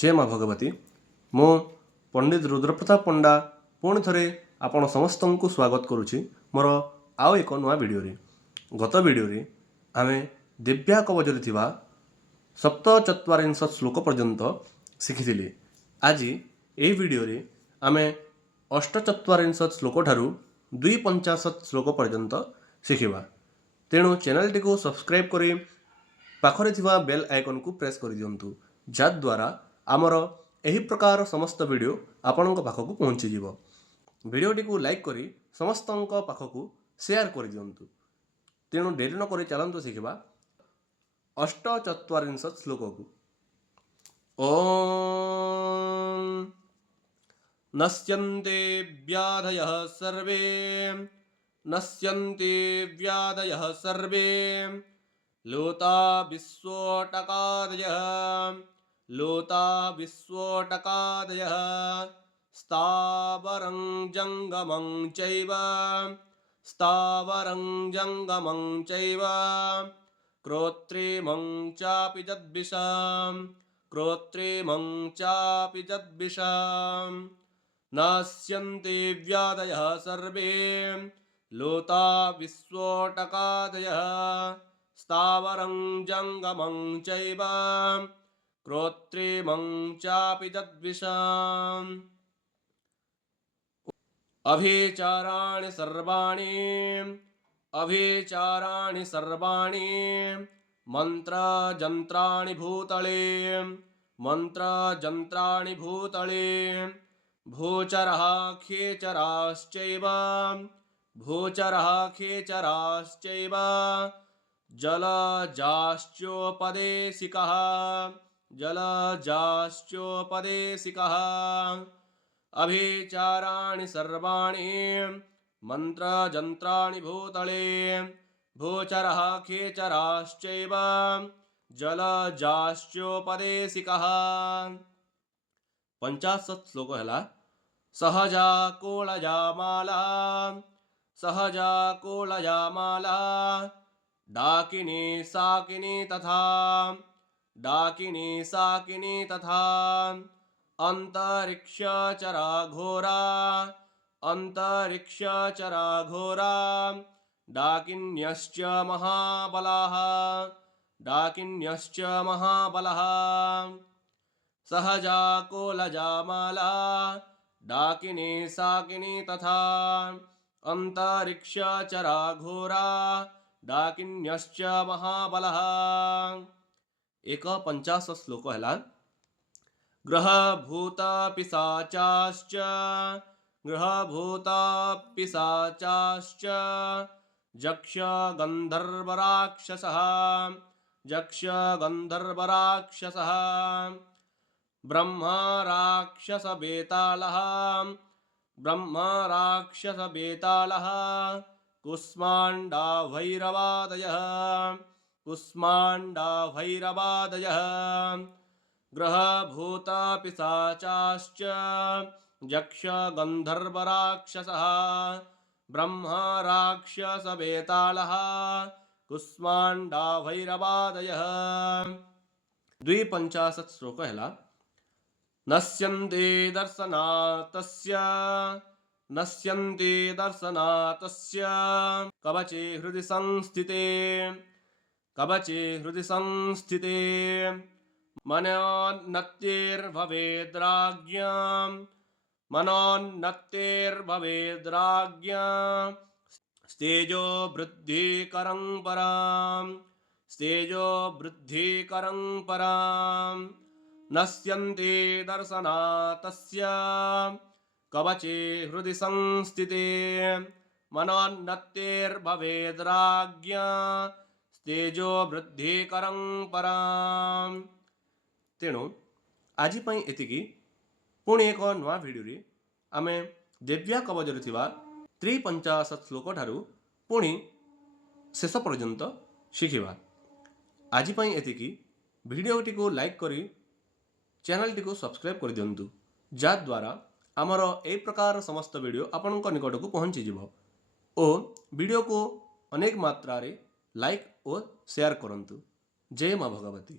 जय माँ भगवती। मो पंडित रुद्रप्रताप पंडा पुणी थे आपण समस्त को स्वागत करुच्ची मोर आउ एक नुआ वीडियो रे। गत वीडियो रे आमे दिव्या कवचरे थिबा 47 श्लोक पर्यंत शिखिथिले। आज एही वीडियो रे आमे 48 श्लोक ठारू 250 श्लोक पर्यंत शिखिबा। तेणु चैनल टी को सब्सक्राइब करी पाखरे थिबा बेल आइकन को प्रेस कर दियंतु, जद्वारा आमर एही प्रकार समस्त वीडियो आपणक पाखक पहुँची जीवो। वीडियोटी को लाइक करी समस्तंक पाखक शेयर कर दियंतु। तेणु डेरी न करी चलंतु शिखिबा 48 श्लोक को। ओम नश्यन्ते व्याधयः सर्वे नश्यन्ते व्याधयः सर्वे लोता विश्वोटकादयः लोता विश्वोटकादयः स्थावरं जङ्गमं चैव स्थावरं जङ्गमं चैव क्रोत्रेमं चापि जद्विषां क्रोत्रेमं चापि जद्विषां नश्यन्ते व्याधयः सर्वे लोता विश्वोटकादयः स्थावरं जङ्गमं चैव क्रोत्रेमं चापि जद्विषाम् अभिचाराणि सर्वाणि अभिचाराणि सर्वाणि मन्त्रजन्त्राणि भूतले मन्त्रजन्त्राणि भूतले भूचरः खेचराश्चैव भूचरः खेचराश्चैव जलजाश्चोपदेशिकः जलजाश्चोपदेशिकः अभिचाराणि सर्वाणि मन्त्रजन्त्राणि भूतले भूचरः खेचराश्चैव जलजाश्चोपदेशिकः। 50 श्लोक है। सहजा कोलजामाला सहजा कोलजामाला डाकिनी साकिनी तथा डाकिनी साकिनी तथा अंतरिक्षचरा घोरा अंतरिक्षचरा घोरा डाकिन्यश्च महाबलाः डाकिन्यश्च महाबलाः सहजा कोलजामाला डाकिनी साकिनी तथा अंतरिक्षचरा घोरा डाकिन्यश्च महाबलः। 51 श्लोक है। ग्रहभूतपिशाचाश्च ग्रहभूतपिशाचाश्च यक्षगन्धर्वराक्षसः यक्षगन्धर्वराक्षसः ब्रह्मराक्षसबेतालः ब्रह्मराक्षसबेतालः कुष्माण्डाभैरवादयः कुष्माण्डाभैरवादयः ग्रहभूतपिशाचाश्च यक्षगन्धर्वराक्षसः ब्रह्मराक्षसबेतालः कुष्माण्डाभैरवादयः। 52 श्लोक है। नश्यन्ते दर्शनातस्य नश्यन्ते दर्शनातस्य कवचे हृदि संस्थिते कवचे हृदि संस्थिते मनोन्नतिर्भवेद्राज्ञां मनोन्नतिर्भवेद्राज्ञां स्तेजो वृद्धिकरं परां स्तेजो वृद्धिकरं परां नश्यन्ते दर्शनातस्य कवचे हृदि संस्थिते मनोन्नतिर्भवेद्राज्ञां स्तेजो वृद्धिकरं परां। तेणु आज एतिकी पुणी एक नुआ वीडियो रे आमे दिव्या कवचरे थिबा 53 श्लोक ठारू पुणी शेष पर्यंत शिखिबा। आज एतिकी वीडियोटी को लाइक करी चैनल टी को सब्सक्राइब कर दियंतु, जद्वारा आमर ए प्रकार समस्त वीडियो आपणक निकट को पहुँची जीवो ओ वीडियो को अनेक मात्रा रे लाइक और शेयर करंतु। जय माँ भगवती।